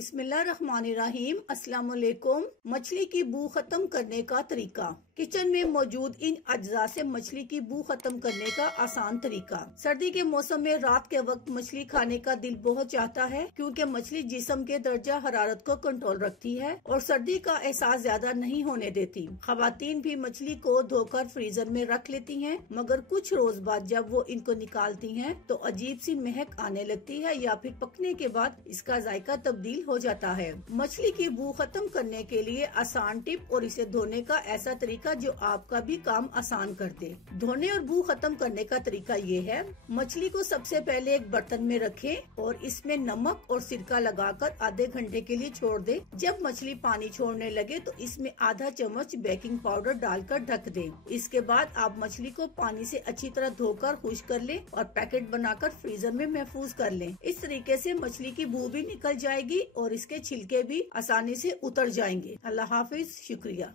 बिस्मिल्लाहिर्रहमानिर्रहीम। अस्सलाम वालेकुम। मछली की बू खत्म करने का तरीका। किचन में मौजूद इन अज्जा से मछली की बू खत्म करने का आसान तरीका। सर्दी के मौसम में रात के वक्त मछली खाने का दिल बहुत चाहता है, क्योंकि मछली जिस्म के दर्जा हरारत को कंट्रोल रखती है और सर्दी का एहसास ज्यादा नहीं होने देती। खवातीन भी मछली को धोकर फ्रीजर में रख लेती हैं, मगर कुछ रोज बाद जब वो इनको निकालती हैं तो अजीब सी महक आने लगती है या फिर पकने के बाद इसका जायका तब्दील हो जाता है। मछली की बू खत्म करने के लिए आसान टिप और इसे धोने का ऐसा तरीका जो आपका भी काम आसान कर दे। धोने और बू खत्म करने का तरीका ये है। मछली को सबसे पहले एक बर्तन में रखें और इसमें नमक और सिरका लगाकर आधे घंटे के लिए छोड़ दें। जब मछली पानी छोड़ने लगे तो इसमें आधा चम्मच बेकिंग पाउडर डालकर ढक दें। इसके बाद आप मछली को पानी से अच्छी तरह धोकर खुश्क कर लें और पैकेट बनाकर फ्रीजर में महफूज कर लें। इस तरीके से मछली की बू भी निकल जाएगी और इसके छिलके भी आसानी से उतर जाएंगे। अल्लाह हाफिज, शुक्रिया।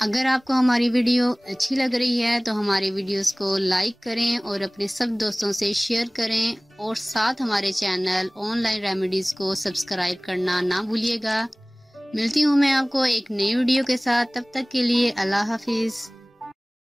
अगर आपको हमारी वीडियो अच्छी लग रही है तो हमारे वीडियोस को लाइक करें और अपने सब दोस्तों से शेयर करें और साथ हमारे चैनल ऑनलाइन रेमेडीज को सब्सक्राइब करना ना भूलिएगा। मिलती हूँ मैं आपको एक नई वीडियो के साथ, तब तक के लिए अल्लाह हाफिज।